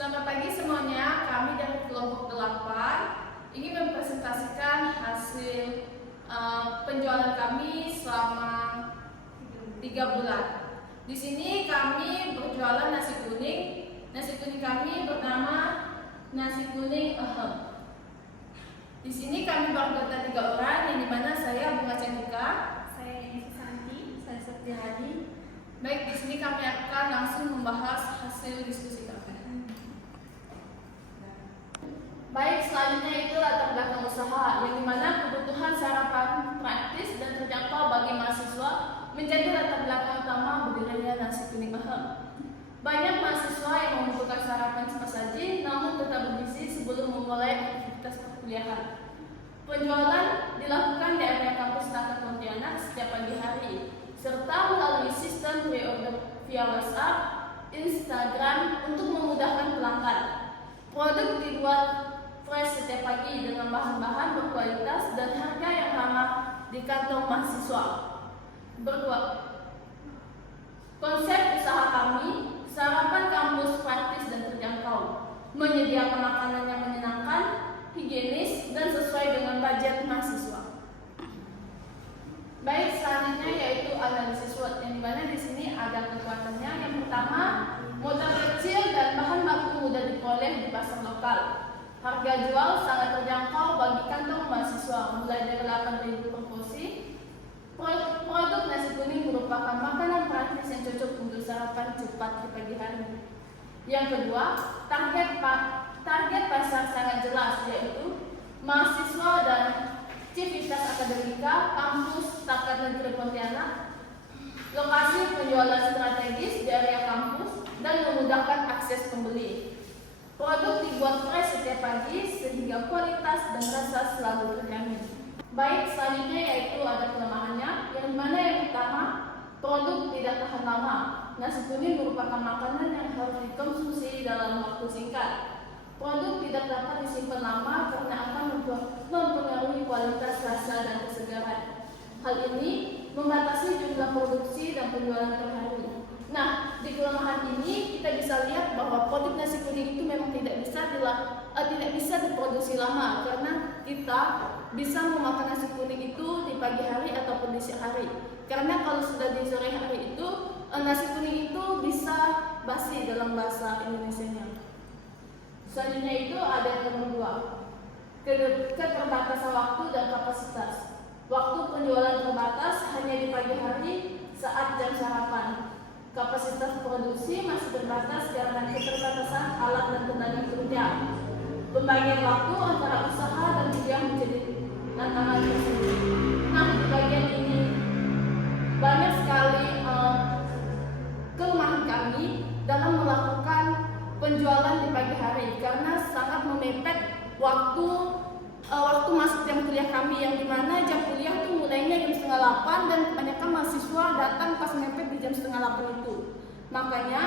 Selamat pagi semuanya, kami dari kelompok 8 ingin mempresentasikan hasil penjualan kami selama 3 bulan. Di sini kami berjualan nasi kuning. Nasi kuning kami bernama nasi kuning Ehem. Di sini kami berdata 3 orang, yang dimana saya Bunga Cantika, Saya Yeni Santi, saya Septiani. Baik, di sini kami akan langsung membahas hasil diskusi kami. Baik, selanjutnya itu latar belakang usaha, yang dimana kebutuhan sarapan praktis dan terjangkau bagi mahasiswa menjadi latar belakang utama berdirinya nasi kuning Ehem. Banyak mahasiswa yang membutuhkan sarapan cepat saji, namun tetap bergizi sebelum memulai aktivitas perkuliahan. Penjualan dilakukan di area kampus Tata Pontianak setiap pagi hari, serta melalui sistem pre-order via WhatsApp, Instagram untuk memudahkan pelanggan. Produk dibuat fresh setiap pagi dengan bahan-bahan berkualitas dan harga yang ramah di kantong mahasiswa. Konsep usaha kami, sarapan kampus praktis dan terjangkau, menyediakan makanan yang menyenangkan, higienis, dan sesuai dengan budget mahasiswa. Baik, selanjutnya yaitu analisis SWOT, yang dimana di sini ada kekuatannya. Yang pertama, modal kecil dan bahan baku mudah diperoleh di pasar lokal. Harga jual sangat terjangkau bagi kantong mahasiswa, mulai dari 8.000 per porsi. Produk nasi kuning merupakan makanan praktis yang cocok untuk sarapan cepat di pagi hari. Yang kedua, target pasar sangat jelas, yaitu mahasiswa dan civitas akademika kampus Takat Negeri Pontianak. Lokasi penjualan strategis di area kampus dan memudahkan akses pembeli. Produk dibuat fresh setiap pagi sehingga kualitas dan rasa selalu terjamin. Baik, selanjutnya yaitu ada kelemahannya, yang mana yang pertama, produk tidak tahan lama. Nasi kuning merupakan makanan yang harus dikonsumsi dalam waktu singkat. Produk tidak dapat disimpan lama karena akan mempengaruhi kualitas rasa dan kesegaran. Hal ini membatasi jumlah produksi dan penjualan per hari. Nah, di kelemahan ini kita bisa lihat bahwa produk nasi kuning itu memang tidak bisa diproduksi lama, karena kita bisa memakan nasi kuning itu di pagi hari ataupun di siang hari. Karena kalau sudah di sore hari itu nasi kuning itu bisa basi dalam bahasa Indonesianya. Selanjutnya itu ada yang nomor 2, keterbatasan waktu dan kapasitas. Waktu penjualan terbatas hanya di pagi hari saat jam sarapan. Kapasitas produksi masih terbatas karena keterbatasan alat dan tenaga kerja. Pembagian waktu antara usaha dan kuliah menjadi tantangan tersendiri. Nah, di bagian ini banyak sekali kelemahan kami dalam melakukan penjualan di pagi hari, karena sangat memepet waktu masuk jam kuliah kami, yang dimana jam kuliah itu mulainya jam 7:30 dan kebanyakan mahasiswa datang pas mepet di jam 7:30 itu. Makanya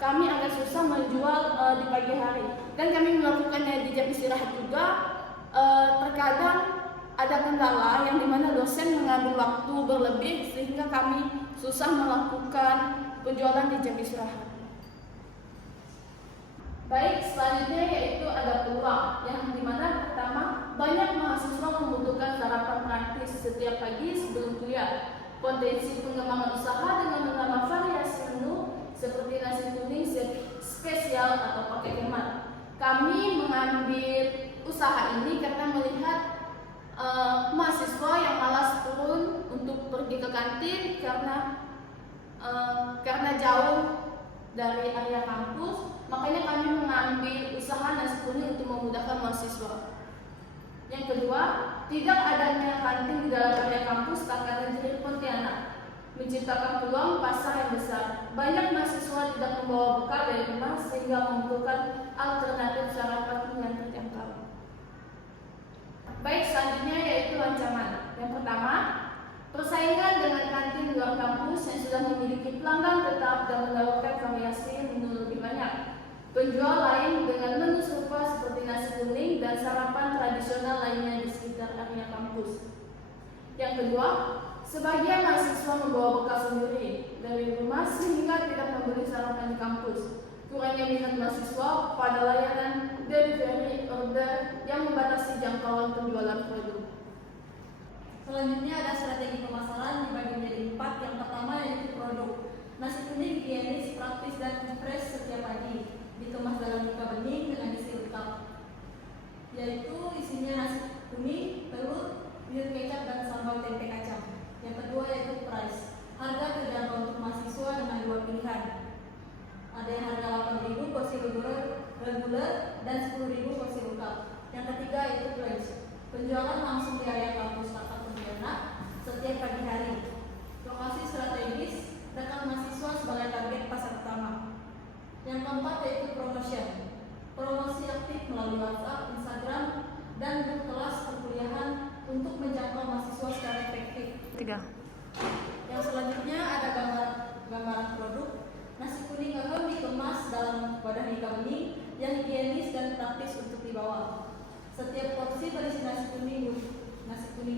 kami agak susah menjual di pagi hari, dan kami melakukannya di jam istirahat juga. Terkadang ada kendala yang dimana dosen mengambil waktu berlebih sehingga kami susah melakukan penjualan di jam istirahat. Baik, selanjutnya yaitu ada peluang, yang dimana pertama, banyak mahasiswa membutuhkan sarapan praktis setiap pagi sebelum kuliah. Potensi pengembangan usaha dengan menambah variasi menu seperti nasi kuning spesial atau pakai hemat. Kami mengambil usaha ini karena melihat mahasiswa yang malas turun untuk pergi ke kantin karena jauh dari area kampus. Makanya kami mengambil usaha nasi kuning untuk memudahkan mahasiswa. Yang kedua, tidak adanya kantin di dalam area kampus Takat Negeri Pontianak menciptakan peluang pasar yang besar. Banyak mahasiswa tidak membawa bekal dari rumah sehingga membutuhkan alternatif sarapan yang terjangkau. Baik, selanjutnya yaitu ancaman. Yang pertama, persaingan dengan kantin luar kampus yang sudah memiliki pelanggan tetap dan menawarkan variasi menu lebih banyak. Penjual lain dengan menu serupa seperti nasi kuning dan sarapan tradisional lainnya di sekitar area kampus. Yang kedua, sebagian mahasiswa membawa bekal sendiri dari rumah sehingga tidak membeli sarapan di kampus. kurangnya minat mahasiswa pada layanan delivery order yang membatasi jangkauan penjualan produk. Selanjutnya ada strategi pemasaran dibagi menjadi 4. Yang pertama yaitu produk. Nasi kuning higienis, praktis dan fresh setiap pagi. Dikemas dalam mika bening dengan isi lengkap, yaitu isinya nasi kuning, telur, bihun kecap dan sambal tempe kacang. Yang kedua yaitu price. Harga terjangkau untuk mahasiswa dengan 2 pilihan. Ada yang harga 8.000 porsi reguler dan 10.000 porsi lengkap. Yang ketiga yaitu pledge. Penjualan langsung di area kampus Takat Pontianak setiap pagi hari. Lokasi strategis, rekan mahasiswa sebagai target pasar utama. Yang keempat yaitu promotion. Promosi aktif melalui WhatsApp, Instagram, dan grup kelas perkuliahan untuk menjangkau mahasiswa secara efektif. 3. Yang selanjutnya ada gambaran produk. Nasi kuning garam dikemas dalam wadah mika bening yang higienis dan praktis untuk dibawa. Setiap porsi berisi nasi kuning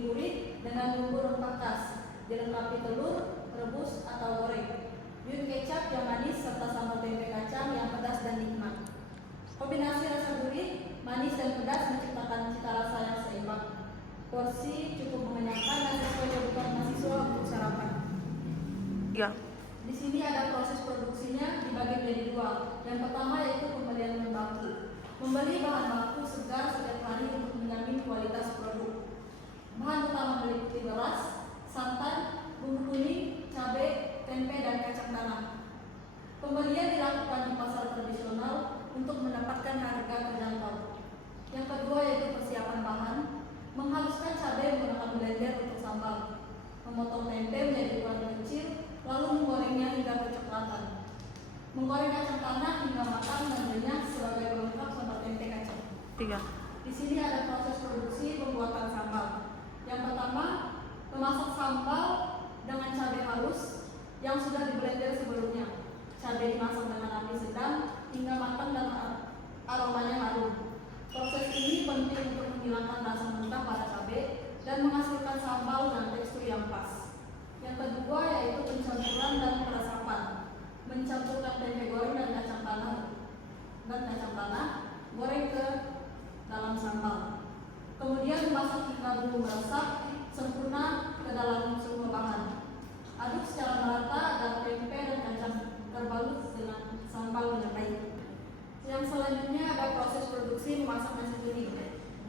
gurih dengan bumbu rempah khas, dilengkapi telur, rebus atau goreng, bihun kecap yang manis serta sambal tempe kacang yang pedas dan nikmat. Kombinasi rasa gurih, manis dan pedas menciptakan cita rasa yang seimbang. Porsi cukup mengenyangkan dan sesuai kebutuhan mahasiswa untuk sarapan. 3. Di sini ada proses produksinya dibagi menjadi 2. Yang pertama yaitu pembelian bahan baku. Membeli bahan baku segar setiap hari untuk menjamin kualitas produk. Bahan utama meliputi beras, santan, bumbu kuning, cabai, tempe dan kacang tanah. Pembelian dilakukan di pasar tradisional untuk mendapatkan harga terjangkau. Yang kedua yaitu persiapan bahan. Menghaluskan cabai menggunakan blender untuk sambal. Memotong tempe menjadi ukuran kecil, lalu menggorengnya hingga kecoklatan. Menggoreng kacang tanah hingga matang dan renyah sebagai pelengkap sambal tempe kacang. 3. Di sini ada proses produksi pembuatan sambal. Yang pertama, memasak sambal dengan cabai halus yang sudah diblender sebelumnya. Cabai dimasak dengan api sedang hingga matang dan aromanya harum. Proses ini penting untuk menghilangkan rasa mentah pada cabai dan menghasilkan sambal dengan tekstur yang pas. Yang kedua yaitu pencampuran dan peresapan. Mencampurkan tempe goreng dan kacang tanah goreng ke dalam sambal. Kemudian memasak hingga bumbu meresap sempurna ke dalam semua bahan. Aduk secara merata agar tempe dan kacang terbalut dengan sambal dengan baik. Yang selanjutnya ada proses produksi memasak nasi kuning.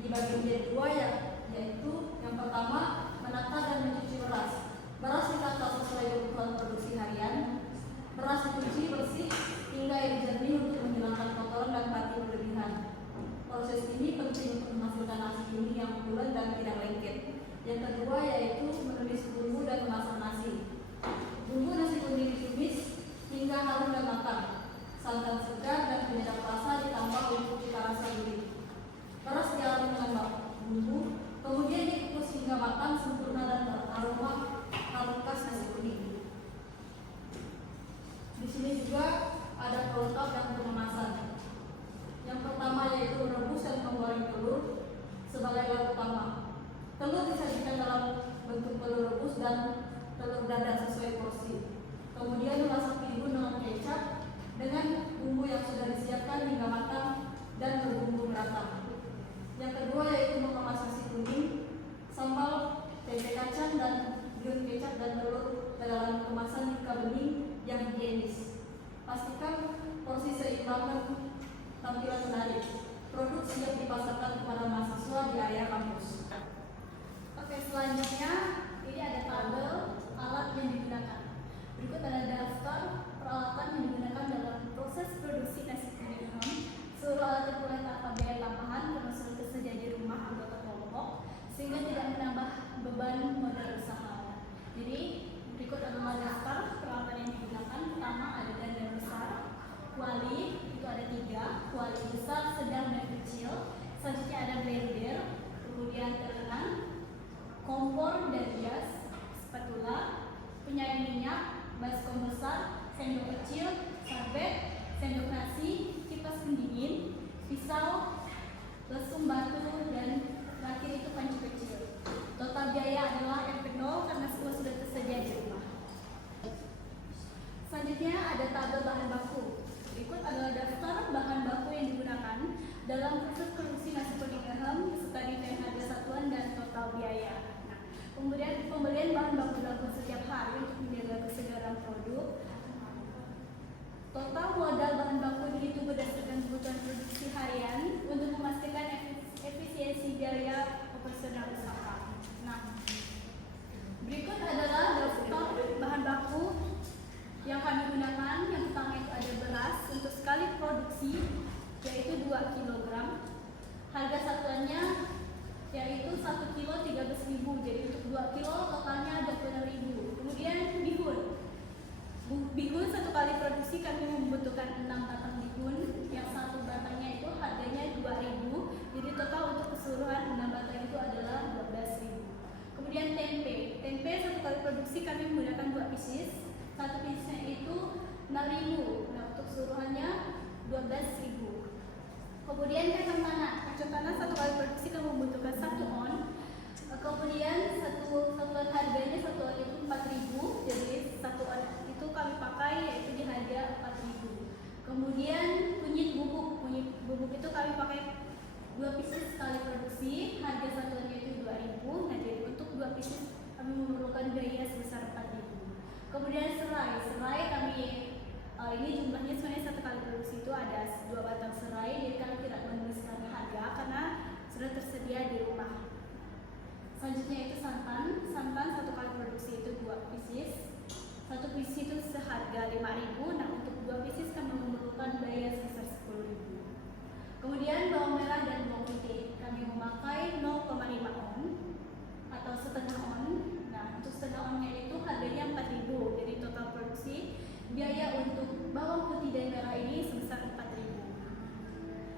Dibagi menjadi 2 yaitu yang pertama menata dan mencuci beras. Beras ditata sesuai kebutuhan produksi harian. Beras dicuci bersih hingga air jernih untuk menghilangkan kotoran dan pati berlebihan. Proses ini penting untuk menghasilkan nasi kuning yang pulen dan tidak lengket. Yang kedua yaitu menumis bumbu dan memasak nasi. Bumbu nasi kuning ditumis hingga harum dan matang. Santan segar dan penyedap rasa ditambah untuk cita rasa gurih. Beras dialami dengan bumbu, kemudian dikukus hingga matang sempurna dan beraroma harum khas nasi kuning. Di sini juga ada pelengkap dan pengemasan. Yang pertama yaitu merebus dan menggoreng telur sebagai lauk utama. Telur disajikan dalam bentuk telur rebus dan telur dadar sesuai porsi. Kemudian memasak bihun dengan kecap dengan bumbu yang sudah disiapkan hingga matang dan berbumbu merata. Yang kedua yaitu mengemas nasi kuning, sambal, tempe kacang dan bihun kecap dan telur dalam kemasan mika bening yang higienis. Pastikan porsi seimbang dan tampilan menarik. Produk siap dipasarkan kepada mahasiswa di area kampus. Oke, selanjutnya ini ada tabel alat yang digunakan. Berikut ada daftar peralatan yang digunakan dalam proses produksi nasi kuning. Seluruh alat diperoleh tanpa biaya tambahan karena sudah tersedia di rumah anggota kelompok, sehingga tidak menambah beban modal usaha. Jadi berikut adalah daftar peralatan yang digunakan. Pertama ada blender besar, kuali itu ada 3, kuali besar, sedang dan kecil. Selanjutnya ada blender, kemudian terenang, kompor dan gas, spatula, penyaring minyak, baskom besar, sendok kecil, sarbet, sendok nasi, kipas pendingin, pisau, lesung batu, dan terakhir itu panci kecil. Total biaya adalah Rp0 karena semua sudah tersedia di rumah. Selanjutnya ada tabel bahan baku. Berikut adalah dalam proses produksi nasi kuning garam beserta dengan harga satuan dan total biaya. Nah, kemudian pembelian bahan baku dilakukan setiap hari untuk menjaga kesegaran produk. Total modal bahan baku dihitung berdasarkan kebutuhan produksi harian untuk memastikan efisiensi biaya operasional usaha. Nah, berikut adalah daftar bahan baku yang kami gunakan. Yang pertama itu ada beras untuk sekali produksi yaitu 2 kg. Harga satuannya yaitu 1 kilo 13.000. Jadi untuk 2 kilo totalnya 26.000. Kemudian bihun satu kali produksi kami membutuhkan 6 batang bihun. Yang satu batangnya itu harganya 2.000. Jadi total untuk keseluruhan 6 batang itu adalah 12.000. Kemudian tempe satu kali produksi kami menggunakan 2 pieces. Satu piecesnya itu 6.000. Nah, untuk keseluruhannya 12.000. Kemudian kacang tanah satu kali produksi kami membutuhkan 1 on. Kemudian satuan harganya satu on itu 4.000. Jadi satu on itu kami pakai yaitu di harga 4.000. Kemudian kunyit bubuk itu kami pakai 2 pieces sekali produksi. Harga satuannya itu 2.000. Nah, jadi untuk 2 pieces kami memerlukan biaya sebesar 4.000. Kemudian serai kami ini jumlahnya sebenarnya satu kali produksi itu ada 2 batang serai. Jadi kami tidak menuliskan harga karena sudah tersedia di rumah. Selanjutnya itu santan satu kali produksi itu 2 pieces. Satu pieces itu seharga 5.000. Nah, untuk 2 pieces kami memerlukan biaya sebesar 10.000. Kemudian bawang merah dan bawang putih kami memakai 0,5 on atau setengah on. Nah, untuk setengah onnya itu harganya 4.000. Jadi total produksi biaya untuk bawang putih dan merah ini sebesar 4.000.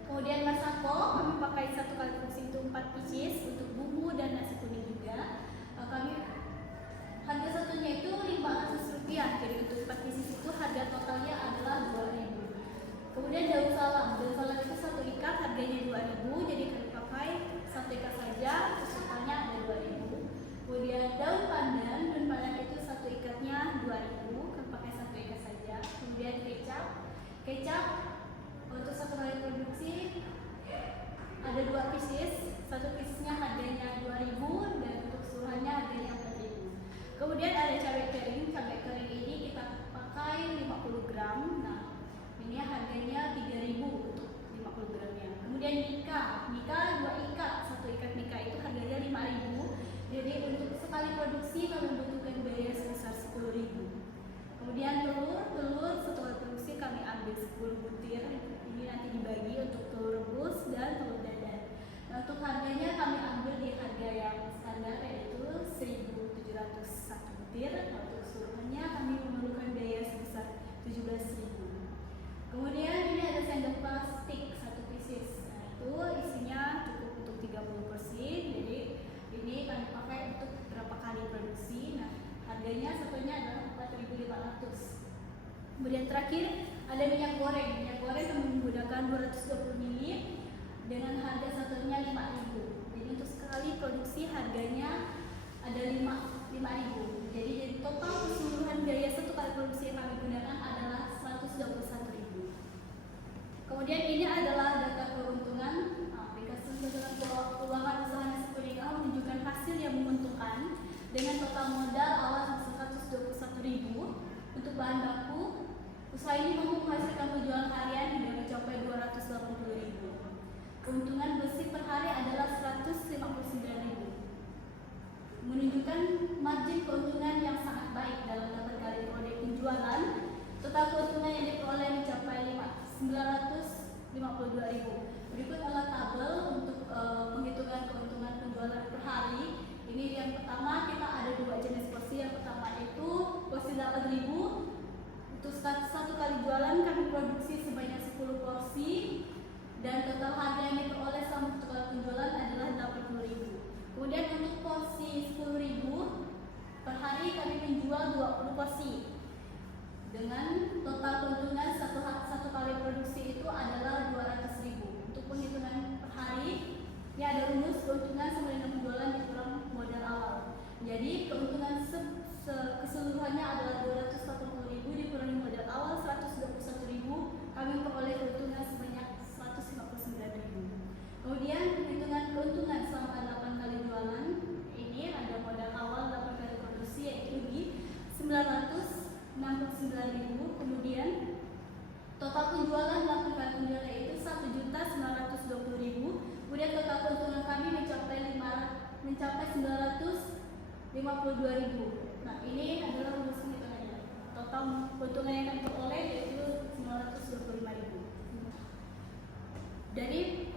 Kemudian masako kami pakai satu kali produksi itu 4 pieces. Untuk bumbu dan nasi kuning juga kami harga satunya itu Rp500. Jadi untuk 4 pieces itu harga totalnya adalah 2.000. Kemudian daun salam itu 1 ikat harganya 2.000. Jadi kami pakai 1 ikat saja, totalnya ada 2.000. Kemudian daun pandan itu 1 ikatnya 2.000. Kami pakai 1 ikat saja. Kemudian kecap untuk satu kali produksi ada 2 pieces. Satu piecesnya harganya 2.000 dan untuk keseluruhannya harganya 4.000. Kemudian ada cabai kering ini kita pakai 50 gram. Nah, ini harganya 3.000 untuk 50 gramnya. Kemudian Mika 2 ikat, 1 ikat Mika itu harganya 5.000. Jadi untuk sekali produksi kami membutuhkan biaya sebesar 10.000. Kemudian telur satu kali produksi kami ambil 10 butir. Ini nanti dibagi untuk telur rebus dan telur dadar. Nah, untuk harganya kami ambil di harga yang standar yaitu 1.701 butir. Nah, untuk keseluruhannya kami memerlukan biaya sebesar 17.000. Kemudian ini ada sendok plastik 1 pieces. Nah, itu isinya cukup untuk 30 porsi. Jadi ini kami pakai untuk berapa kali produksi. Nah, harganya satunya adalah 4.500. Kemudian terakhir ada minyak goreng kami menggunakan 220 ml dengan harga satunya 5.000. Jadi untuk sekali produksi harganya ada 5.000. Jadi total keseluruhan biaya satu kali produksi yang kami gunakan adalah 121.000. Kemudian ini adalah data keuntungan. Aplikasi dengan keuangan usaha nasi kuning menunjukkan hasil yang menguntungkan dengan total modal awal 121.000 untuk bahan baku. Usaha ini mampu menghasilkan penjualan harian hingga mencapai 280.000. Keuntungan bersih per hari adalah 159.000. Menunjukkan margin keuntungan yang sangat baik dalam 8 kali proyek penjualan. Total keuntungan yang diperoleh mencapai 952.000. Berikut adalah tabel untuk penghitungan keuntungan penjualan per hari. Ini yang pertama kita ada 2 jenis porsi. Yang pertama itu porsi 8.000. Untuk satu kali jualan kami produksi sebanyak 10 porsi dan total harga yang diperoleh selama satu kali penjualan adalah 80.000. Kemudian untuk porsi 10.000 per hari kami menjual 20 porsi dengan total keuntungan satu kali produksi itu adalah 200.000. Untuk penghitungan per hari ini ada rumus keuntungan sama dengan penjualan dikurang modal awal. Jadi keuntungan keseluruhannya adalah 280.000 dikurangi modal awal 121.000. Kami memperoleh keuntungan sebanyak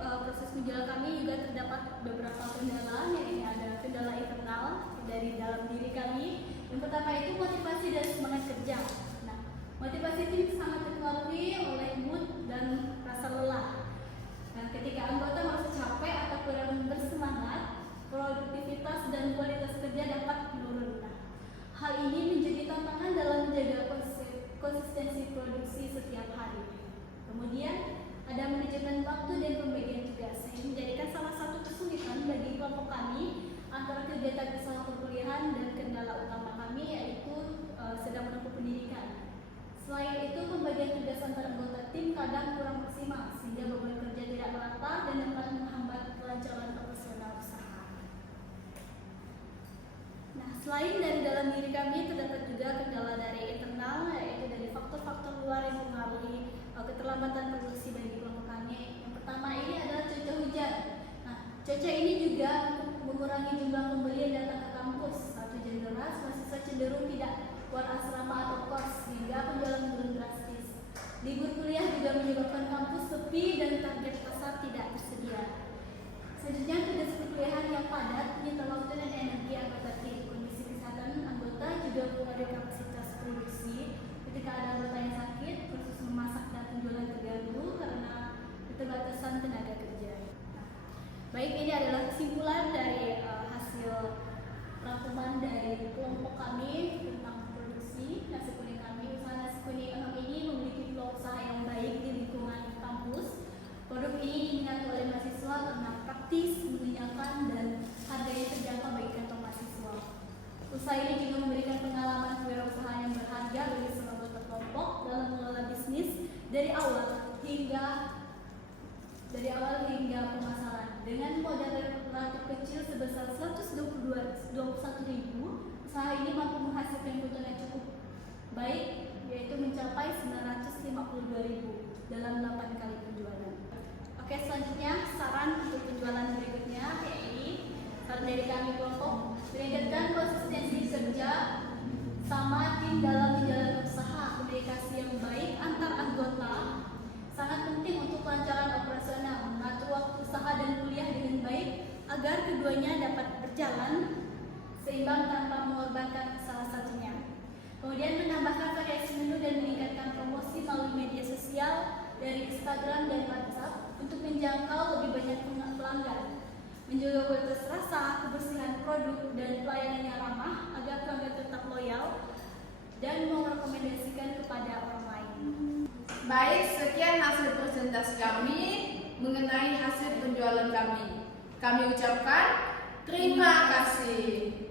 proses penjualan kami juga terdapat beberapa kendala, yaitu ada kendala internal dari dalam diri kami. Yang pertama itu motivasi dan semangat kerja. Nah, motivasi itu sangat dipengaruhi oleh mood dan rasa lelah. Nah, ketika anggota merasa capek atau kurang bersemangat, produktivitas dan kualitas kerja dapat menurun. Nah, hal ini menjadi tantangan dalam menjaga konsistensi produksi setiap hari. Kemudian ada manajemen waktu dan pembagian tugas yang menjadikan salah satu kesulitan bagi kelompok kami antara kegiatan usaha perkuliahan dan kendala utama kami yaitu sedang menempuh pendidikan. Selain itu, pembagian tugas antara anggota tim kadang kurang maksimal sehingga beban kerja tidak merata dan dapat menghambat kelancaran operasional usaha. Nah, selain dari dalam diri kami, terdapat juga kendala dari internal, yaitu dari faktor-faktor luar yang mempengaruhi keterlambatan produksi bagi kelompok kami. Yang pertama ini adalah cuaca hujan. Nah, cuaca ini juga mengurangi jumlah pembeli yang datang ke kampus. Saat hujan deras, mahasiswa cenderung tidak keluar asrama atau kos sehingga penjualan turun drastis. Libur kuliah juga menyebabkan kampus sepi dan target pasar tidak tersedia. Selanjutnya, tugas perkuliahan yang padat menyita waktu dan energi anggota tim. Kondisi kesehatan anggota juga mempengaruhi kapasitas produksi. Ketika ada anggota yang sakit, proses memasak dan penjualan terganggu karena keterbatasan tenaga kerja. Nah, baik, ini adalah kesimpulan dari hasil rangkuman dari kelompok kami tentang produksi nasi kuning kami. Usaha nasi kuning ini memiliki peluang usaha yang baik di lingkungan kampus. Produk ini diminati oleh mahasiswa karena praktis, mengenyangkan, dan harganya terjangkau bagi kantong mahasiswa. Usaha ini juga memberikan pengalaman kewirausahaan yang berharga bagi semua anggota kelompok dalam mengelola bisnis dari awal hingga pemasaran. Dengan modal relatif kecil sebesar 121.000, usaha ini mampu menghasilkan keuntungan yang cukup baik, yaitu mencapai 952.000 dalam 8 kali penjualan. Oke, selanjutnya saran untuk penjualan berikutnya, yaitu saran dari kami kelompok meningkatkan konsistensi kerja sama tim dalam menjalankan usaha. Komunikasi yang baik antar anggota sangat penting untuk kelancaran operasional, mengatur waktu usaha dan kuliah dengan baik agar keduanya dapat berjalan seimbang tanpa mengorbankan salah satunya. Kemudian menambahkan variasi menu dan meningkatkan promosi melalui media sosial dari Instagram dan WhatsApp untuk menjangkau lebih banyak pelanggan. Menjaga kualitas rasa, kebersihan produk, dan pelayanan yang ramah agar pelanggan tetap loyal dan merekomendasikan kepada orang lain. Baik, sekian hasil presentasi kami mengenai hasil penjualan kami. Kami ucapkan terima kasih.